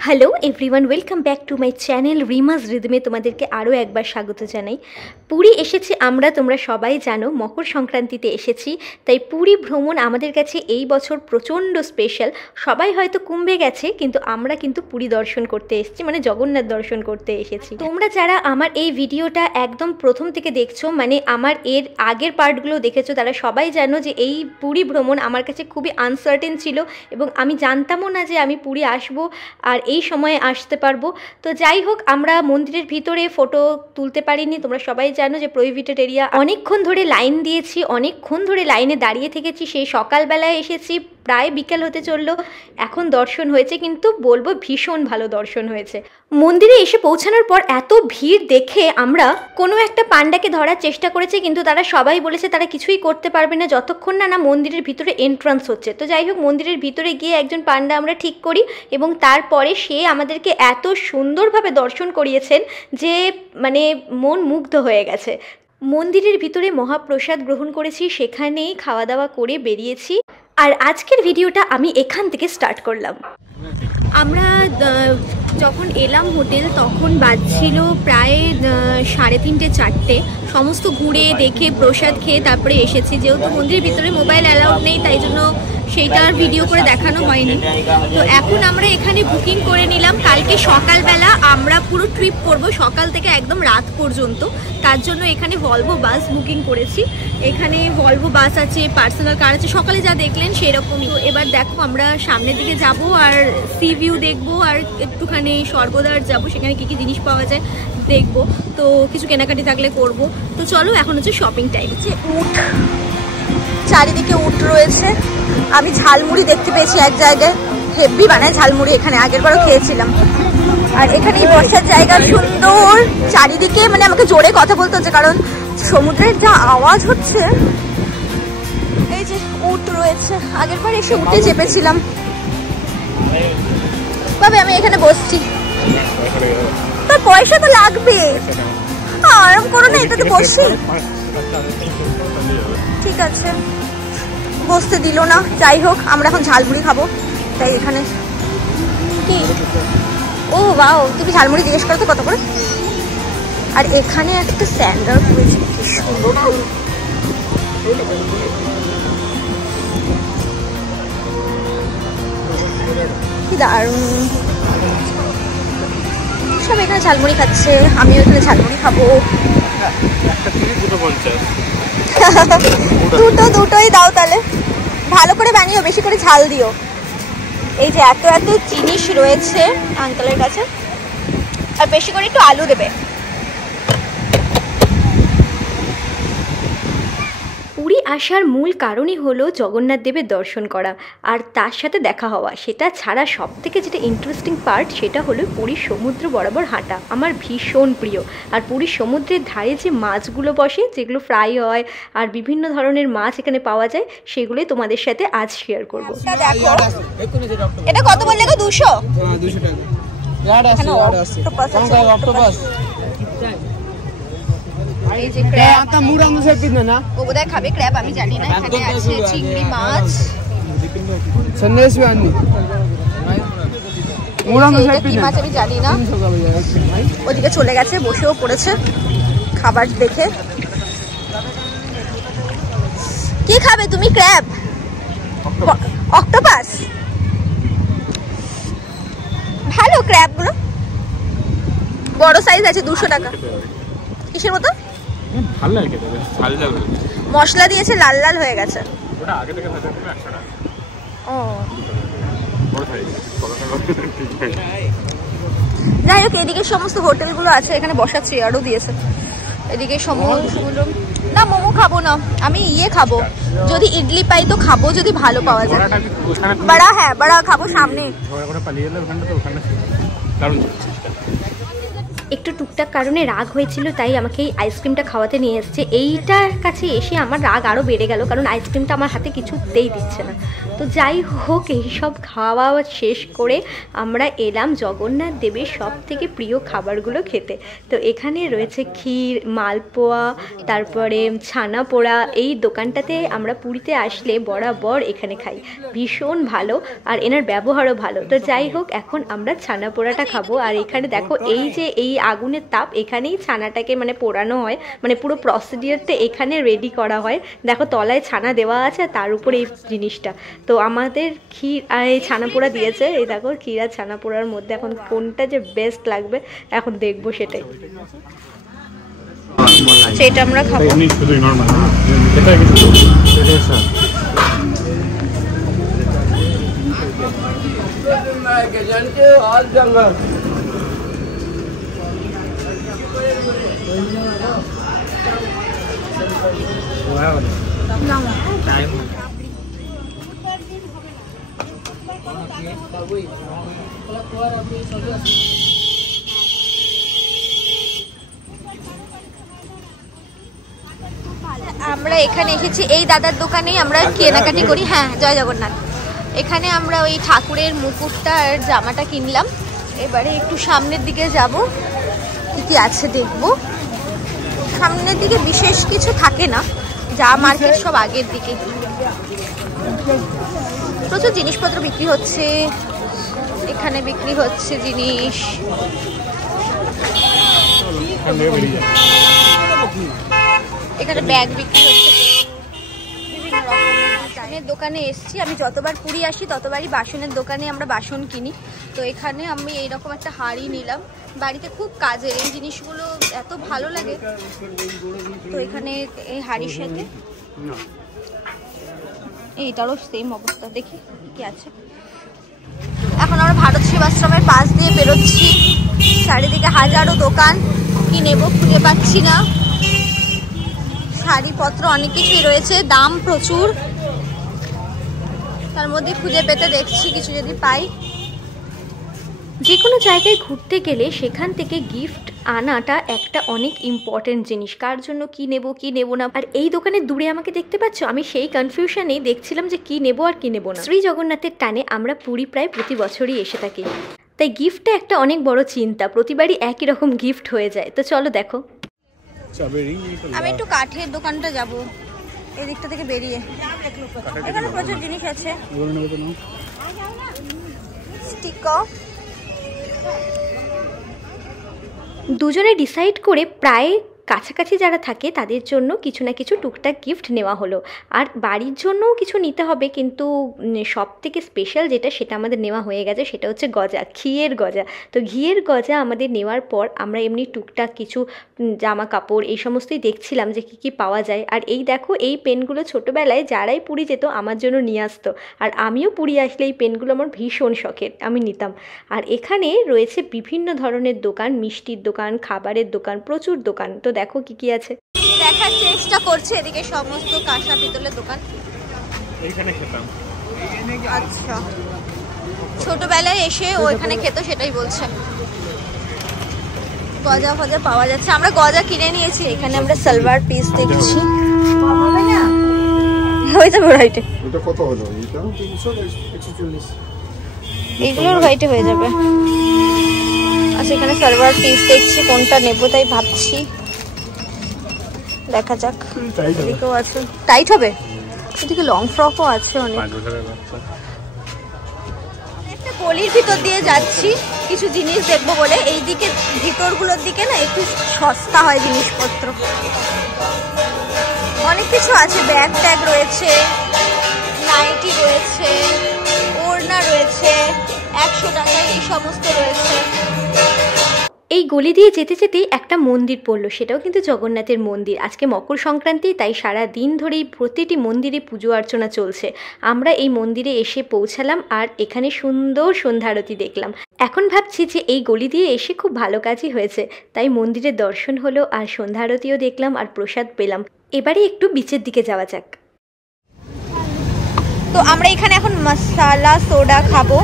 Hello everyone, welcome back to my channel রিমাস রিদমে। তোমাদেরকে আরও একবার স্বাগত জানাই। পুরী এসেছি আমরা, তোমরা সবাই জানো মকর সংক্রান্তিতে এসেছি, তাই পুরী ভ্রমণ আমাদের কাছে এই বছর প্রচণ্ড স্পেশাল। সবাই হয়তো কুম্ভে গেছে, কিন্তু আমরা কিন্তু পুরী দর্শন করতে এসেছি, মানে জগন্নাথ দর্শন করতে এসেছি। তোমরা যারা আমার এই ভিডিওটা একদম প্রথম থেকে দেখছো, মানে আমার এর আগের পার্টগুলো দেখেছো, তারা সবাই জানো যে এই পুরী ভ্রমণ আমার কাছে খুবই আনসার্টেন ছিল এবং আমি জানতামও না যে আমি পুরী আসবো আর এই সময়ে আসতে পারবো। তো যাই হোক, আমরা মন্দিরের ভিতরে ফটো তুলতে পারিনি। তোমরা সবাই জানো যে প্রহিবিটেড এরিয়া। অনেকক্ষণ ধরে লাইন দিয়েছি, অনেকক্ষণ ধরে লাইনে দাঁড়িয়ে থেকেছি। সেই সকালবেলায় এসেছি, প্রায় বিকেল হতে চললো, এখন দর্শন হয়েছে, কিন্তু বলবো ভীষণ ভালো দর্শন হয়েছে। মন্দিরে এসে পৌঁছানোর পর এত ভিড় দেখে আমরা কোনো একটা পান্ডাকে ধরার চেষ্টা করেছি, কিন্তু তারা সবাই বলেছে তারা কিছুই করতে পারবে না যতক্ষণ না মন্দিরের ভিতরে এন্ট্রান্স হচ্ছে। তো যাই হোক, মন্দিরের ভিতরে গিয়ে একজন পান্ডা আমরা ঠিক করি এবং তারপরে সে আমাদেরকে এত সুন্দরভাবে দর্শন করিয়েছেন যে মানে মন মুগ্ধ হয়ে গেছে। মন্দিরের ভিতরে মহাপ্রসাদ গ্রহণ করেছি, সেখানেই খাওয়া দাওয়া করে বেরিয়েছি। আর আজকের ভিডিওটা আমি এখান থেকে স্টার্ট করলাম। আমরা যখন এলাম হোটেল তখন বাজছিল প্রায় 3:30 4টে। সমস্ত ঘুরে দেখে প্রসাদ খেয়ে তারপরে এসেছি। যেহেতু মন্দিরের ভিতরে মোবাইল অ্যালাউড নেই, তাই জন্য সেইটার ভিডিও করে দেখানো হয়নি। তো এখন আমরা এখানে বুকিং করে নিলাম। কালকে সকালবেলা আমরা পুরো ট্রিপ করব, সকাল থেকে একদম রাত পর্যন্ত। তার জন্য এখানে ভলভো বাস বুকিং করেছি। এখানে ভলভো বাস আছে, পার্সোনাল কার আছে, সকালে যা দেখলেন সেরকমই। তো এবার দেখো, আমরা সামনের দিকে যাব আর সি ভিউ দেখবো, আর একটুখানি স্বর্গদ্বার যাব, সেখানে কী কী জিনিস পাওয়া যায় দেখবো। তো কিছু কেনাকাটি থাকলে করব। তো চলো, এখন হচ্ছে শপিং টাইম। উট, চারিদিকে উট রয়েছে। আমি ঝালমুড়ি দেখতে পেয়েছি এক জায়গায়, হেভি বানায় ঝালমুড়ি, এখানে আগেরবারও খেয়েছিলাম। আর এখানে বসার জায়গা সুন্দর চারিদিকে, মানে আমাকে জোরে কথা বলতে হচ্ছে কারণ সমুদ্রের যা আওয়াজ হচ্ছে। এই যে উট রয়েছে, আগেরবার এসে উটে চেপেছিলাম। ভাবে আমি এখানে বসছি, তোর পয়সা তো লাগবে, আরাম করো না, এটাতে বসি। ঠিক আছে, বসতে দিল না। যাই হোক, আমরা এখন ঝালমুড়ি খাবো, তাই এখানে কি। ও বাও, তুমি ঝালমুড়ি জিজ্ঞেস করো তো কত করে। আর এখানে একটা স্যান্ডাল রয়েছে, কি সুন্দর, কি দারুণ। সব এখানে ঝালমুড়ি খাচ্ছে, আমিও এখানে ঝালমুড়ি খাবো। দুটোই দাও তাহলে, ভালো করে বানিও, বেশি করে ঝাল দিও। এই যে এত এত জিনিস রয়েছে আঙ্কেলের কাছে, আর বেশি করে একটু আলু দেবে। পুরী আসার মূল কারণই হলো জগন্নাথ দেবের দর্শন করা আর তার সাথে দেখা হওয়া। সেটা ছাড়া সব থেকে যেটা ইন্টারেস্টিং পার্ট, সেটা হলো পুরীর সমুদ্র বরাবর হাঁটা। আমার ভীষণ প্রিয়। আর পুরীর সমুদ্রের ধারে যে মাছগুলো বসে, যেগুলো ফ্রাই হয় আর বিভিন্ন ধরনের মাছ এখানে পাওয়া যায়, সেগুলোই তোমাদের সাথে আজ শেয়ার করবো। এটা কত বললে গো? 200 টাকা। এই যে ক্র্যাব, ও বোধহয় খাবে ক্র্যাব, আমি জানি না। এখানে আছে চিংড়ি মাছ, কি মাছ আমি জানি না। ওদিকে চলে গেছে, বসেও পড়েছে খাবার দেখে। কি খাবে তুমি? Crab, octopus? ভালো ক্র্যাবগুলো, বড় সাইজ আছে, 200 টাকা। কিসের মতো? মশলা দিয়েছে, লাল লাল হয়ে গেছে। ও যাই হোক, এদিকে সমস্ত হোটেলগুলো আছে, এখানে বসার চেয়ারও দিয়েছে। এদিকে সমুদ্র। না, মোমো খাবো না, আমি ইয়ে খাবো, যদি ইডলি পাই তো খাবো, যদি ভালো পাওয়া যায়। বড়া, হ্যাঁ বড়া খাবো সামনে। একটু টুকটাক কারণে রাগ হয়েছিল, তাই আমাকে এই আইসক্রিমটা খাওয়াতে নিয়ে এসছে। এইটার কাছে এসে আমার রাগ আরও বেড়ে গেল, কারণ আইসক্রিমটা আমার হাতে কিছুতেই দিচ্ছে না। তো যাই হোক, এইসব খাওয়া শেষ করে আমরা এলাম জগন্নাথ দেবের সব থেকে প্রিয় খাবারগুলো খেতে। তো এখানে রয়েছে ক্ষীর, মালপোয়া, তারপরে ছানা পোড়া। এই দোকানটাতে আমরা পুরীতে আসলে বরাবর এখানে খাই, ভীষণ ভালো আর এনার ব্যবহারও ভালো। তো যাই হোক, এখন আমরা ছানা পোড়াটা খাবো। আর এখানে দেখো এই যে এই আগুনের তাপ, এখানেই ছানাটাকে মানে পোড়ানো হয়, মানে পুরো প্রসিডিওরটা এখানে রেডি করা হয়। দেখো তলায় ছানা দেওয়া আছে, তার উপরে এই জিনিসটা। তো আমাদের ক্ষীর আর এই ছানা পোড়া দিয়েছে। এই দেখো ক্ষীর আর ছানা পোড়ার মধ্যে এখন কোনটা যে বেস্ট লাগবে এখন দেখবো সেটাই। সেটা আমরা খাবো। আমরা এখানে এসেছি এই দাদার দোকানেই আমরা কেনাকাটি করি। হ্যাঁ, জয় জগন্নাথ। এখানে আমরা ওই ঠাকুরের মুকুটটা আর জামাটা কিনলাম। এবারে একটু সামনের দিকে যাব, কি কি আছে দেখবো। সামনের দিকে বিশেষ কিছু থাকে না, যা মার্কেট সব আগের দিকে। প্রচুর জিনিসপত্র বিক্রি হচ্ছে, এখানে বিক্রি হচ্ছে জিনিস। এখানে ব্যাগ বিক্রি হচ্ছে, বিভিন্ন রকমের দোকানে এসছি। আমি যতবার পুরী আসি ততবারই বাসনের দোকানে আমরা বাসন কিনি। তো এখানে আমি এইরকম একটা হাঁড়ি নিলাম, বাড়িতে খুব কাজের। এই জিনিসগুলো এত ভালো লাগে। তো এখানে এই হাঁড়ির সাথে এইটারও সেম অবস্থা, দেখি কি আছে। এখন আমরা ভারত সেবাশ্রমের পাশ দিয়ে বেরোচ্ছি। চারিদিকে হাজারো দোকান, কি নেব খুঁজে পাচ্ছি না। শাড়িপত্র অনেক কিছুই রয়েছে, দাম প্রচুর। তার মধ্যে খুঁজে পেতে দেখছি কিছু যদি পাই। যে কোনো জায়গায় ঘুরতে গেলে সেখান থেকে গিফট আনাটা একটা অনেক ইম্পর্টেন্ট জিনিস। কার জন্য কি নেব কি নেব না। আর এই দোকানে দূরে আমাকে দেখতে পাচ্ছ, আমি সেই কনফিউশনেই দেখছিলাম যে কি নেব আর কি নেব না। শ্রী জগন্নাথের টানে আমরা পুরী প্রায় প্রতি বছরই এসে থাকি, তাই গিফটটা একটা অনেক বড় চিন্তা। প্রতিবারই একই রকম গিফট হয়ে যায়। তো চলো দেখো, আমি একটু কাঠের দোকানটা যাব, এই দিকটা থেকে বেরিয়ে। এখানে প্রচুর জিনিস আছে, স্টিকার। দুজনে ডিসাইড করে প্রায় কাছাকাছি যারা থাকে তাদের জন্য কিছু না কিছু টুকটাক গিফট নেওয়া হলো। আর বাড়ির জন্যও কিছু নিতে হবে, কিন্তু সব থেকে স্পেশাল যেটা সেটা আমাদের নেওয়া হয়ে গেছে, সেটা হচ্ছে গজা, ঘিয়ের গজা। তো ঘিয়ের গজা আমাদের নেওয়ার পর আমরা এমনি টুকটাক কিছু জামা কাপড় এই সমস্তই দেখছিলাম যে কী কী পাওয়া যায়। আর এই দেখো, এই পেনগুলো ছোটোবেলায় যারাই পুরী যেত আমার জন্য নিয়ে আসতো, আর আমিও পুরী আসলে এই পেনগুলো আমার ভীষণ শখের, আমি নিতাম। আর এখানে রয়েছে বিভিন্ন ধরনের দোকান, মিষ্টির দোকান, খাবারের দোকান, প্রচুর দোকান। তো দেখো কি কি আছে, দেখার চেষ্টা করছে। এদিকে সমস্ত কাঁসা পিতলের দোকান। এইখানে খেতাম। আচ্ছা, ছোটবেলায় এসে ও এখানে খেত, সেটাই বলছে। গজা ফজা পাওয়া যাচ্ছে, আমরা গজা কিনে নিয়েছি। এখানে আমরা সালোয়ার পিস দেখছি, হয়ে যাবে রাইটে। এটা কত হলো? এটা 340 এগুলোর হোয়াইটে হয়ে যাবে। আচ্ছা, এখানে সালোয়ার পিস দেখছি, কোনটা নেব তাই ভাবছি। দেখা যাক। এদিকেও আছে, টাইট হবে। এদিকে লং ফ্রকও আছে অনেক। একটা গলির ভিতর দিয়ে যাচ্ছি কিছু জিনিস দেখবো বলে। এইদিকে ভিতরগুলোর দিকে না একটু সস্তা হয় জিনিসপত্র, অনেক কিছু আছে। ব্যাগ ট্যাগ রয়েছে, নাইটি রয়েছে, ওড়না রয়েছে, 100 টাকায় এই সমস্ত রয়েছে। এই গলি দিয়ে যেতে যেতেই একটা মন্দির পড়লো, সেটাও কিন্তু জগন্নাথের মন্দির। আজকে মকর সংক্রান্তি, তাই সারা দিন ধরেই প্রতিটি মন্দিরে পুজো অর্চনা চলছে। আমরা এই মন্দিরে এসে পৌঁছালাম আর এখানে সুন্দর সন্ধ্যা আরতি দেখলাম। এখন ভাবছি যে এই গলি দিয়ে এসে খুব ভালো কাজই হয়েছে, তাই মন্দিরের দর্শন হলো আর সন্ধ্যা আরতিও দেখলাম আর প্রসাদ পেলাম। এবারে একটু বিচের দিকে যাওয়া যাক। তো আমরা এখানে এখন মশলা সোডা খাবো,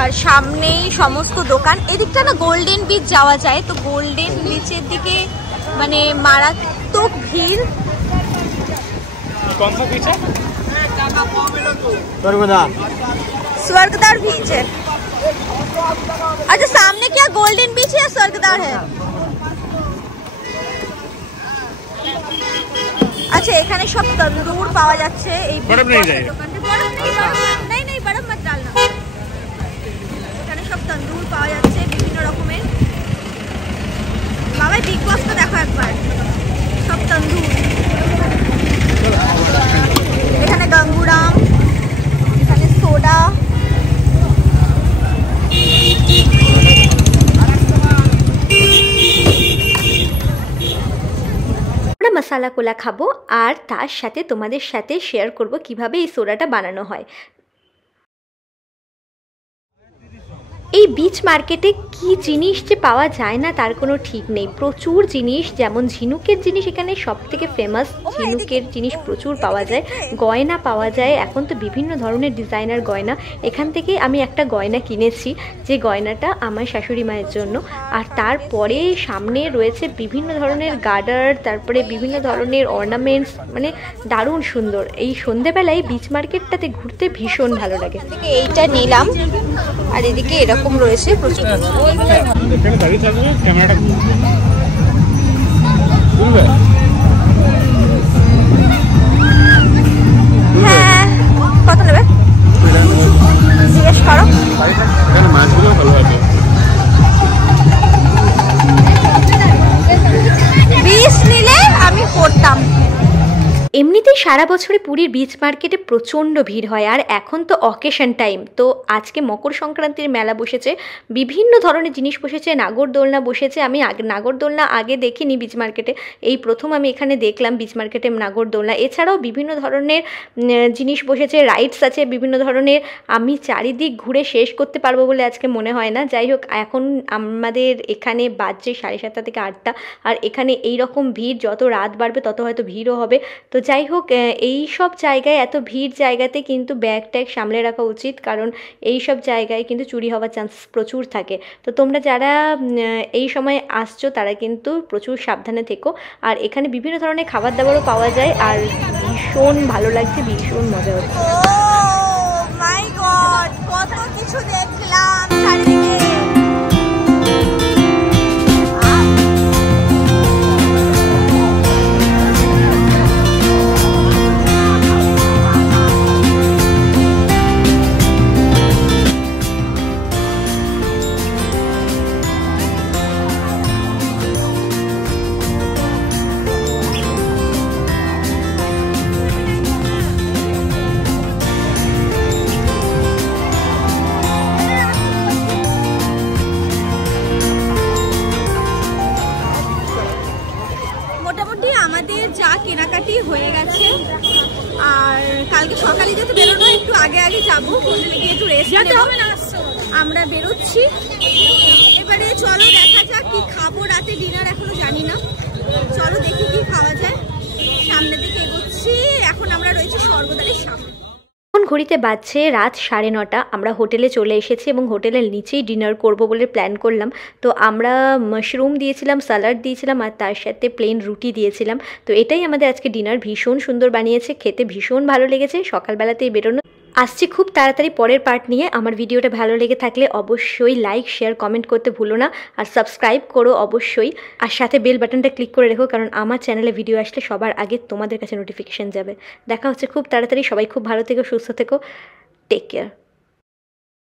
আর সামনেই সমস্ত দোকান। এদিকটা না গোল্ডেন বিচ যাওয়া যায়, তো গোল্ডেন বিচের দিকে মানে মারাত্মক ভিড়। स्वर्गदार बीच है। अच्छा सामने क्या गोल्डन बीच है या स्वर्गदार है? अच्छा এখানে সব তন্দুর পাওয়া যাচ্ছে। এই বরফ নেই দোকানে, বরফ নেই, नहीं बर्फ मत डालना। এখানে সব তন্দুর পাওয়া যাচ্ছে বিভিন্ন রকমের। বাবা বিগ বস তো দেখো একবার, সব তন্দুর। এখানে গঙ্গুরাম, এখানে সোডা। मसाला कोला खाबो और तार साथे तुम्हादेर साथे शेयर करब किभाबे এই সোডাটা বানানো হয়। এই বিচ মার্কেটে কি জিনিস যে পাওয়া যায় না তার কোনো ঠিক নেই। প্রচুর জিনিস, যেমন ঝিনুকের জিনিস এখানে সবথেকে ফেমাস। ঝিনুকের জিনিস প্রচুর পাওয়া যায়, গয়না পাওয়া যায়। এখন তো বিভিন্ন ধরনের ডিজাইনার গয়না। এখান থেকে আমি একটা গয়না কিনেছি, যে গয়নাটা আমার শাশুড়ি মায়ের জন্য। আর তারপরে সামনে রয়েছে বিভিন্ন ধরনের গার্ডার, তারপরে বিভিন্ন ধরনের অর্নামেন্টস, মানে দারুণ সুন্দর। এই সন্ধেবেলায় বিচ মার্কেটটাতে ঘুরতে ভীষণ ভালো লাগে। এইটা নিলাম, আর এদিকে এরকম রয়েছে প্রচুর। হ্যাঁ, কত নেবে জিজ্ঞেস করো। মাছগুলো ভালো আছে। 20 নিলে আমি করতাম। এমনিতেই সারা বছরে পুরীর বিচ মার্কেটে প্রচণ্ড ভিড় হয়, আর এখন তো অকেশন টাইম। তো আজকে মকর সংক্রান্তির মেলা বসেছে, বিভিন্ন ধরনের জিনিস বসেছে, নাগরদোলনা বসেছে। আমি নাগরদোলনা আগে দেখিনি বিচ মার্কেটে, এই প্রথম আমি এখানে দেখলাম বিচ মার্কেটে নাগরদোলনা। এছাড়াও বিভিন্ন ধরনের জিনিস বসেছে, রাইডস আছে বিভিন্ন ধরনের। আমি চারিদিক ঘুরে শেষ করতে পারবো বলে আজকে মনে হয় না। যাই হোক, এখন আমাদের এখানে বাজছে 7:30 থেকে 8টা, আর এখানে এই রকম ভিড়, যত রাত বাড়বে তত হয়তো ভিড়ও হবে। তো যাই হোক, এই সব জায়গায়, এত ভিড় জায়গাতে কিন্তু ব্যাগ ট্যাগ সামলে রাখা উচিত, কারণ এই সব জায়গায় কিন্তু চুরি হওয়ার চান্স প্রচুর থাকে। তো তোমরা যারা এই সময় আসছো তারা কিন্তু প্রচুর সাবধানে থেকো। আর এখানে বিভিন্ন ধরনের খাবার দাবারও পাওয়া যায়, আর ভীষণ ভালো লাগছে, ভীষণ মজা হচ্ছে। ও মাই গড, কত কিছু দেখলাম চারিদিকে। যা কেনাকাটি হয়ে গেছে, আর কালকে সকালে যেতে বেরোনো, একটু আগে আগে যাবো, হোটেলে গিয়ে একটু রেস্ট নেবো। আমরা বেরোচ্ছি এবারে। চলো দেখা যাক কি খাবো রাতে, ডিনার এখনো জানি না। চলো দেখি কি খাওয়া যায়, সামনের দিকে এগোচ্ছি। এখন আমরা রয়েছি স্বর্গদ্বারের সামনে। এখন ঘড়িতে বাজছে রাত 9:30। আমরা হোটেলে চলে এসেছি এবং হোটেলের নিচেই ডিনার করব বলে প্ল্যান করলাম। তো আমরা মাশরুম দিয়েছিলাম, স্যালাড দিয়েছিলাম, আর তার সাথে প্লেন রুটি দিয়েছিলাম। তো এটাই আমাদের আজকে ডিনার। ভীষণ সুন্দর বানিয়েছে, খেতে ভীষণ ভালো লেগেছে। সকালবেলাতেই বেরোনো। আসছি খুব তাড়াতাড়ি পরের পার্ট নিয়ে। আমার ভিডিওটা ভালো লেগে থাকলে অবশ্যই লাইক, শেয়ার, কমেন্ট করতে ভুলো না, আর সাবস্ক্রাইব করো অবশ্যই, আর সাথে বেল বাটনটা ক্লিক করে রেখো, কারণ আমার চ্যানেলে ভিডিও আসলে সবার আগে তোমাদের কাছে নোটিফিকেশান যাবে। দেখা হচ্ছে খুব তাড়াতাড়ি। সবাই খুব ভালো থেকো, সুস্থ থেকো, টেক কেয়ার।